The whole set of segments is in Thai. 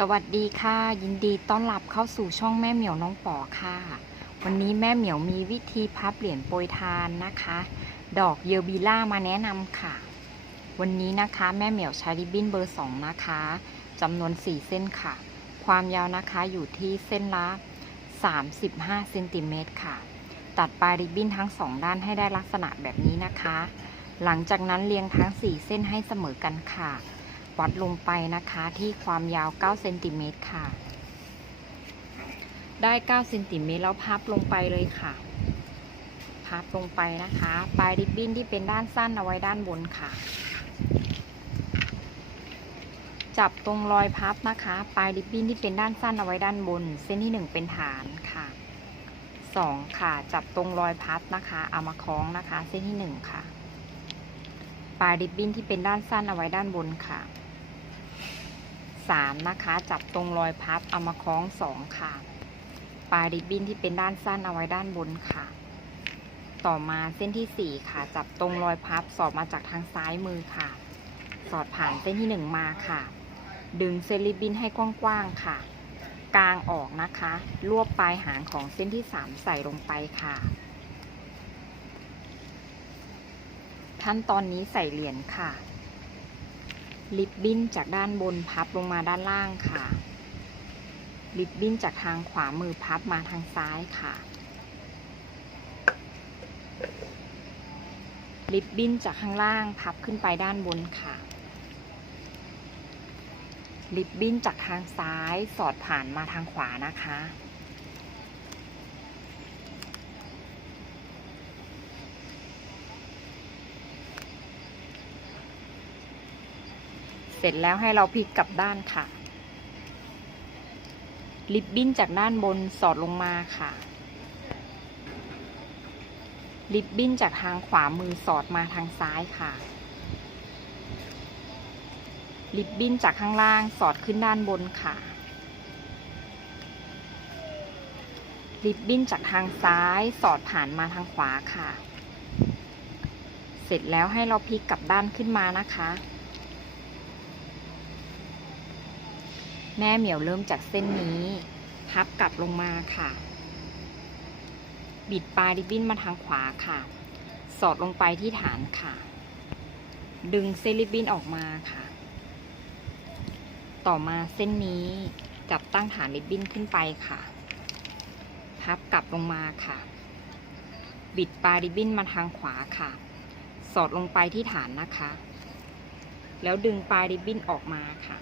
สวัสดีค่ะ ยินดีต้อนรับเข้าสู่ช่องแม่เหมียวน้องป๋อค่ะ วันนี้แม่เหมียวมีวิธีพับเหรียญโปรยทานนะคะ ดอกเยอร์บีล่ามาแนะนำค่ะ วันนี้นะคะแม่เหมียวใช้ริบบิ้นเบอร์2นะคะจำนวน4เส้นค่ะ ความยาวนะคะอยู่ที่เส้นละ35เซนติเมตรค่ะ ตัดปลายริบบิ้นทั้ง2ด้านให้ได้ลักษณะแบบนี้นะคะ หลังจากนั้นเรียงทั้ง4เส้นให้เสมอกันค่ะ วัดลงไปนะคะที่ความยาว9เซนติเมตรค่ะ ได้9เซนติเมตรแล้วพับลงไปเลยค่ะ พับลงไปนะคะ ปลายริบบิ้นที่เป็นด้านสั้นเอาไว้ด้านบนค่ะ จับตรงรอยพับนะคะ ปลายริบบิ้นที่เป็นด้านสั้นเอาไว้ด้านบน เส้นที่ 1 เป็นฐานค่ะ2ค่ะ จับตรงรอยพับนะคะ เอามาคล้องนะคะ เส้นที่ 1 ค่ะ ปลายริบบิ้นที่เป็นด้านสั้นเอาไว้ด้านบนค่ะ 3 นะคะ จับตรงรอยพับเอามาคล้อง 2 ค่ะ ปลายริบบิ้นที่เป็นด้านสั้นเอาไว้ด้านบนค่ะ ต่อมาเส้นที่ 4 ค่ะ จับตรงรอยพับสอดมาจากทางซ้ายมือค่ะ สอดผ่านเส้นที่ 1 มาค่ะ ดึงเส้นริบบิ้นให้กว้างๆค่ะ กลางออกนะคะ รวบปลายหางของเส้นที่ 3 ใส่ลงไปค่ะ ขั้นตอนนี้ใส่เหรียญค่ะ ลิบบิ้นจากด้านบนพับลงมาด้านล่างค่ะ ลิบบิ้นจากทางขวามือพับมาทางซ้ายค่ะ ลิบบิ้นจากข้างล่างพับขึ้นไปด้านบนค่ะ ลิบบิ้นจากทางซ้ายสอดผ่านมาทางขวานะคะ เสร็จแล้วให้เราพลิกกลับด้านค่ะลิบบิ้นจากด้านบนสอดลงมาค่ะลิบบิ้นจากทางขวามือสอดมาทางซ้ายค่ะลิบบิ้นจากข้างล่างสอดขึ้นด้านบนค่ะลิบบิ้นจากทางซ้ายสอดผ่านมาทางขวาค่ะ เสร็จแล้วให้เราพลิกกลับด้านขึ้นมานะคะ แม่เหมียวเริ่มจากเส้นนี้ พับกลับลงมาค่ะ บิดปลายริบบิ้นมาทางขวาค่ะ สอดลงไปที่ฐานค่ะ ดึงเส้นริบบิ้นออกมาค่ะ ต่อมาเส้นนี้จับตั้งฐานริบบิ้นขึ้นไปค่ะ พับกลับลงมาค่ะ บิดปลายริบบิ้นมาทางขวาค่ะ สอดลงไปที่ฐานนะคะ แล้วดึงปลายริบบิ้นออกมาค่ะ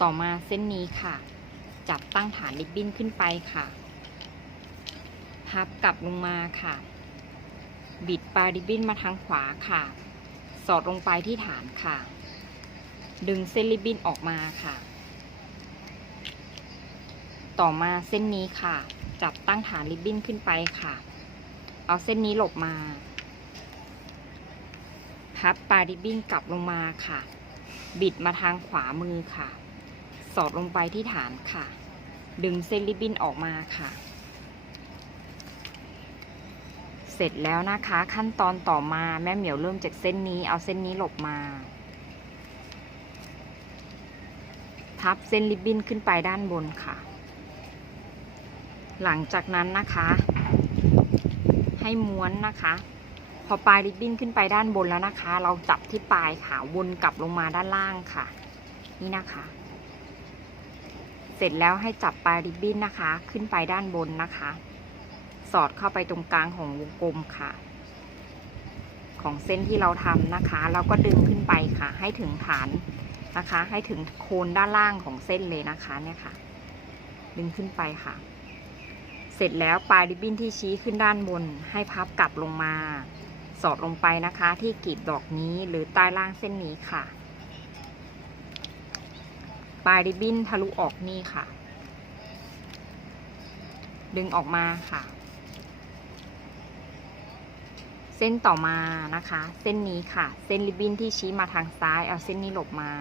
ต่อมาเส้นนี้ค่ะ จับตั้งฐานริบบิ้นขึ้นไปค่ะ พับกลับลงมาค่ะ บิดปลายริบบิ้นมาทางขวาค่ะ สอดลงไปที่ฐานค่ะ ดึงเส้นริบบิ้นออกมาค่ะ ต่อมาเส้นนี้ค่ะ จับตั้งฐานริบบิ้นขึ้นไปค่ะ เอาเส้นนี้หลบมา พับปลายริบบิ้นกลับลงมาค่ะบิดมาทางขวามือค่ะ สอดลงไปที่ฐานค่ะ ดึงเส้นริบบิ้นออกมาค่ะ เสร็จแล้วนะคะ ขั้นตอนต่อมาแม่เหมียวเริ่มจากเส้นนี้ เอาเส้นนี้หลบมา พับเส้นริบบิ้นขึ้นไปด้านบนค่ะ หลังจากนั้นนะคะ ให้ม้วนนะคะพอปลายริบบิ้นขึ้นไปด้านบนแล้วนะคะ เราจับที่ปลายค่ะ วนกลับลงมาด้านล่างค่ะ นี่นะคะ ร็จแล้วให้จับปลายริบบิ้นนะคะ ขึ้นไปด้านบนนะคะ สอดเข้าไปตรงกลางของวงกลมค่ะ ของเส้นที่เราทำนะคะแล้วก็ดึงขึ้นไปค่ะ ให้ถึงฐานนะคะ ให้ถึงโคนด้านล่างของเส้นเลยนะคะเนี่ยค่ะ ดึงขึ้นไปค่ะ เสร็จแล้วปลายริบบิ้นที่ชี้ขึ้นด้านบน ให้พับกลับลงมา สอดลงไปนะคะ ที่กลีบดอกนี้หรือใต้ล่างเส้นนี้ค่ะ ปลายริบบิ้นทะลุออกนี่ค่ะ ดึงออกมาค่ะ เส้นต่อมานะคะ เส้นนี้ค่ะ เส้นริบบิ้นที่ชี้มาทางซ้ายเอาเส้นนี้หลบมา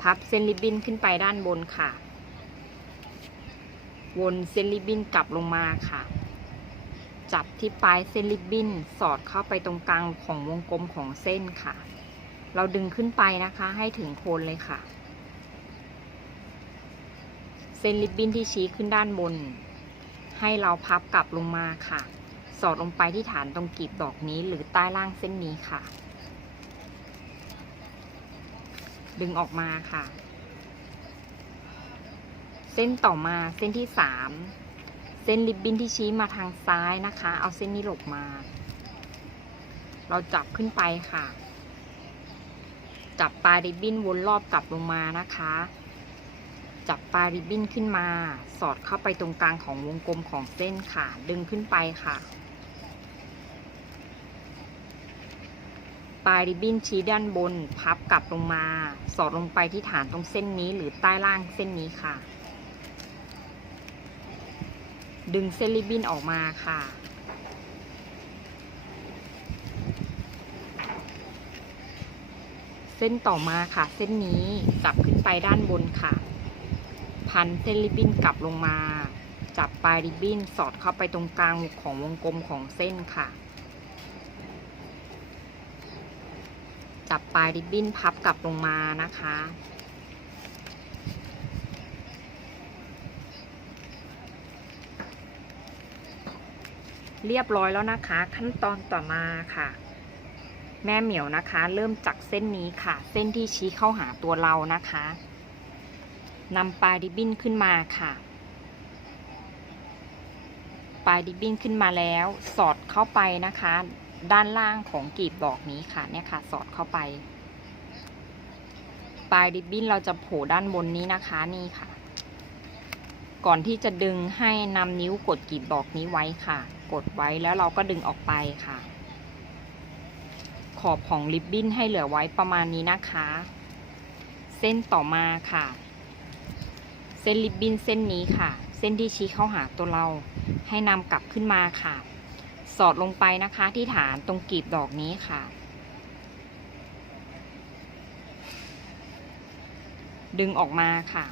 พับเส้นริบบิ้นขึ้นไปด้านบนค่ะ วนเส้นริบบิ้นกลับลงมาค่ะ จับที่ปลายเส้นริบบิ้นสอดเข้าไปตรงกลางของวงกลมของเส้นค่ะ เราดึงขึ้นไปนะคะ ให้ถึงโคนเลยค่ะ เส้นริบบิ้นที่ชี้ขึ้นด้านบน ให้เราพับกลับลงมาค่ะ สอดลงไปที่ฐานตรงกลีบดอกนี้หรือใต้ล่างเส้นนี้ค่ะ ดึงออกมาค่ะ เส้นต่อมาเส้นที่สามเส้นริบบิ้นที่ชี้มาทางซ้ายนะคะ เอาเส้นนี้หลบมา เราจับขึ้นไปค่ะ จับปลายริบบิ้นวนรอบกลับลงมานะคะ จับปลายริบบิ้นขึ้นมา สอดเข้าไปตรงกลางของวงกลมของเส้นค่ะ ดึงขึ้นไปค่ะ ปลายริบบิ้นชี้ด้านบน พับกลับลงมา สอดลงไปที่ฐานตรงเส้นนี้หรือใต้ล่างเส้นนี้ค่ะ ดึงเส้นริบบิ้นออกมาค่ะ ส้นต่อมาค่ะ เส้นนี้จับขึ้นไปด้านบนค่ะ พันเส้นริบบิ้นกลับลงมา จับปลายริบบิ้นสอดเข้าไปตรงกลางของวงกลมของเส้นค่ะ จับปลายริบบิ้นพับกลับลงมานะคะ เรียบร้อยแล้วนะคะ ขั้นตอนต่อมาค่ะ แม่เหมียวนะคะ เริ่มจากเส้นนี้ค่ะ เส้นที่ชี้เข้าหาตัวเรานะคะนำปลายริบบิ้นขึ้นมาค่ะ ปลายริบบิ้นขึ้นมาแล้ว สอดเข้าไปนะคะ ด้านล่างของกลีบดอกนี้ค่ะเนี่ยค่ะ สอดเข้าไป ปลายริบบิ้นเราจะโผล่ด้านบนนี้นะคะนี่ค่ะ ก่อนที่จะดึงให้นำนิ้วกดกลีบดอกนี้ไว้ค่ะ กดไว้แล้วเราก็ดึงออกไปค่ะ ขอบของริบบิ้นให้เหลือไว้ประมาณนี้นะคะ เส้นต่อมาค่ะ เส้นริบบิ้นเส้นนี้ค่ะ เส้นที่ชี้เข้าหาตัวเรา ให้นำกลับขึ้นมาค่ะ สอดลงไปนะคะที่ฐานตรงกลีบดอกนี้ค่ะ ดึงออกมาค่ะ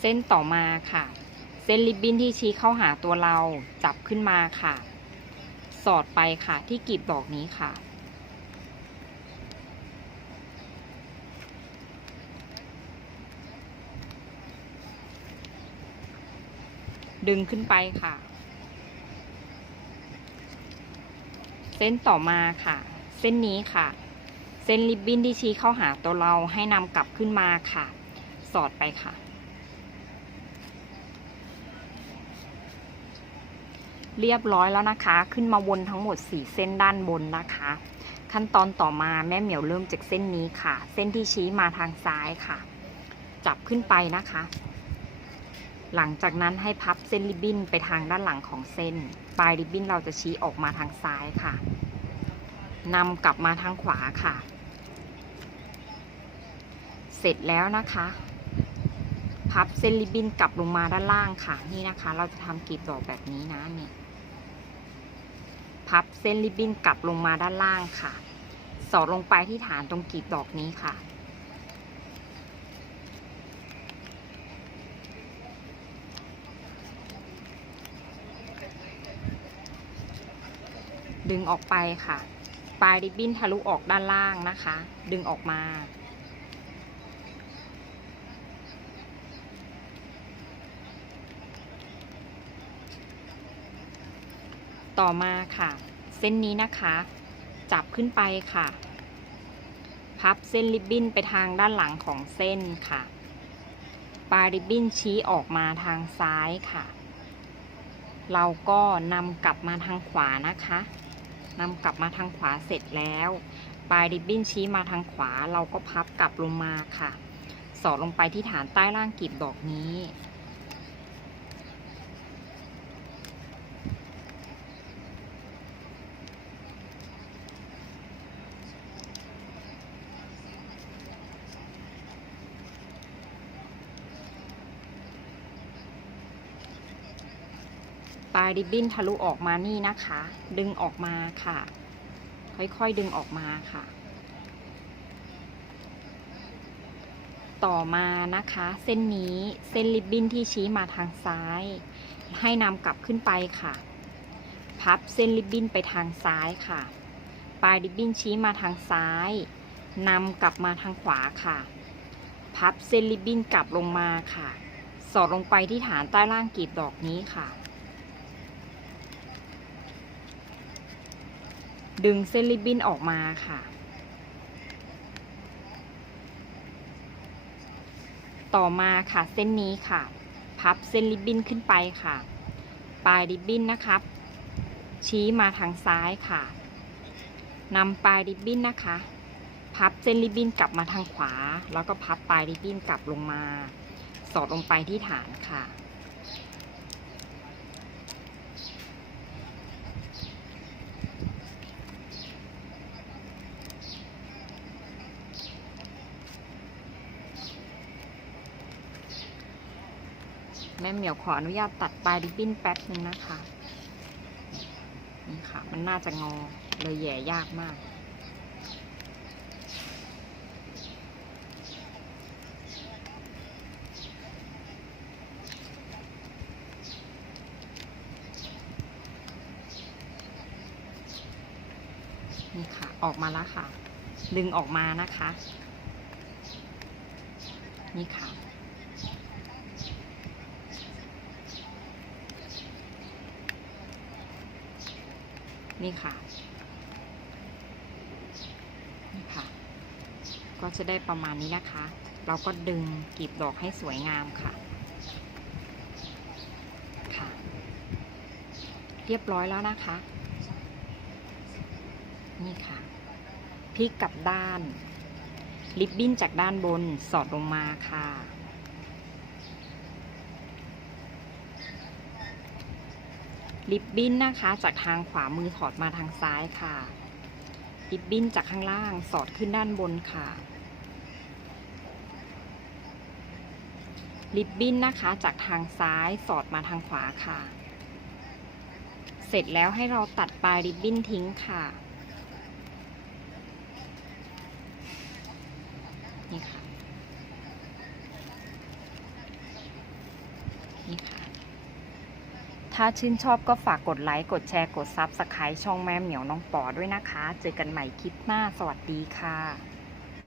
เส้นต่อมาค่ะเส้นริบบิ้นที่ชี้เข้าหาตัวเราจับขึ้นมาค่ะ สอดไปค่ะ ที่กลีบดอกนี้ค่ะ ดึงขึ้นไปค่ะ เส้นต่อมาค่ะ เส้นนี้ค่ะ เส้นริบบิ้นที่ชี้เข้าหาตัวเราให้นำกลับขึ้นมาค่ะ สอดไปค่ะ เรียบร้อยแล้วนะคะ ขึ้นมาวนทั้งหมด 4 เส้นด้านบนนะคะ ขั้นตอนต่อมาแม่เหมียวเริ่มจากเส้นนี้ค่ะ เส้นที่ชี้มาทางซ้ายค่ะ จับขึ้นไปนะคะ หลังจากนั้นให้พับเส้นริบบิ้นไปทางด้านหลังของเส้น ปลายริบบิ้นเราจะชี้ออกมาทางซ้ายค่ะนำกลับมาทางขวาค่ะ เสร็จแล้วนะคะ พับเส้นริบบิ้นกลับลงมาด้านล่างค่ะ นี่นะคะ เราจะทำกลีบดอกแบบนี้นะเนี่ย พับเส้นริบบิ้นกลับลงมาด้านล่างค่ะ สอดลงไปที่ฐานตรงกีบดอกนี้ค่ะ ดึงออกไปค่ะ ปลายริบบิ้นทะลุออกด้านล่างนะคะ ดึงออกมา ต่อมาค่ะ เส้นนี้นะคะ จับขึ้นไปค่ะ พับเส้นริบบิ้นไปทางด้านหลังของเส้นค่ะ ปลายริบบิ้นชี้ออกมาทางซ้ายค่ะ เราก็นำกลับมาทางขวานะคะนำกลับมาทางขวาเสร็จแล้ว ปลายริบบิ้นชี้มาทางขวา เราก็พับกลับลงมาค่ะ สอดลงไปที่ฐานใต้ล่างกลีบดอกนี้ ปลายริบบิ้นทะลุออกมานี่นะคะ ดึงออกมาค่ะ ค่อยๆดึงออกมาค่ะ ต่อมานะคะ เส้นนี้เส้นริบบิ้นที่ชี้มาทางซ้าย ให้นำกลับขึ้นไปค่ะ พับเส้นริบบิ้นไปทางซ้ายค่ะ ปลายริบบิ้นชี้มาทางซ้ายนำกลับมาทางขวาค่ะ พับเส้นริบบิ้นกลับลงมาค่ะ สอดลงไปที่ฐานใต้ล่างกลีบดอกนี้ค่ะ ดึงเส้นริบบิ้นออกมาค่ะ ต่อมาค่ะเส้นนี้ค่ะ พับเส้นริบบิ้นขึ้นไปค่ะ ปลายริบบิ้นนะครับ ชี้มาทางซ้ายค่ะนำปลายริบบิ้นนะคะ พับเส้นริบบิ้นกลับมาทางขวา แล้วก็พับปลายริบบิ้นกลับลงมา สอดลงไปที่ฐานค่ะ แม่เหมียวขออนุญาตตัดปลายริบบิ้นแป๊บนึงนะคะ นี่ค่ะ มันน่าจะงอเลยแย่ยากมาก นี่ค่ะ ออกมาแล้วค่ะ ดึงออกมานะคะ นี่ค่ะ นี่ค่ะนี่ค่ะ ก็จะได้ประมาณนี้นะคะ เราก็ดึงกลีบดอกให้สวยงามค่ะ ค่ะ เรียบร้อยแล้วนะคะ นี่ค่ะพลิกกลับด้านลิบบิ้นจากด้านบนสอดลงมาค่ะ ลิบบิ้นนะคะ จากทางขวามือถอดมาทางซ้ายค่ะลิบบิ้นจากข้างล่างสอดขึ้นด้านบนค่ะลิบบิ้นนะคะจากทางซ้ายสอดมาทางขวาค่ะ เสร็จแล้วให้เราตัดปลายริบบิ้นทิ้งค่ะ นี่ค่ะ นี่ค่ะ ถ้าชื่นชอบก็ฝากกดไลค์กดแชร์กดซับสไครต์ช่องแม่เหมียวน้องปอด้วยนะคะ เจอกันใหม่คลิปหน้า สวัสดีค่ะ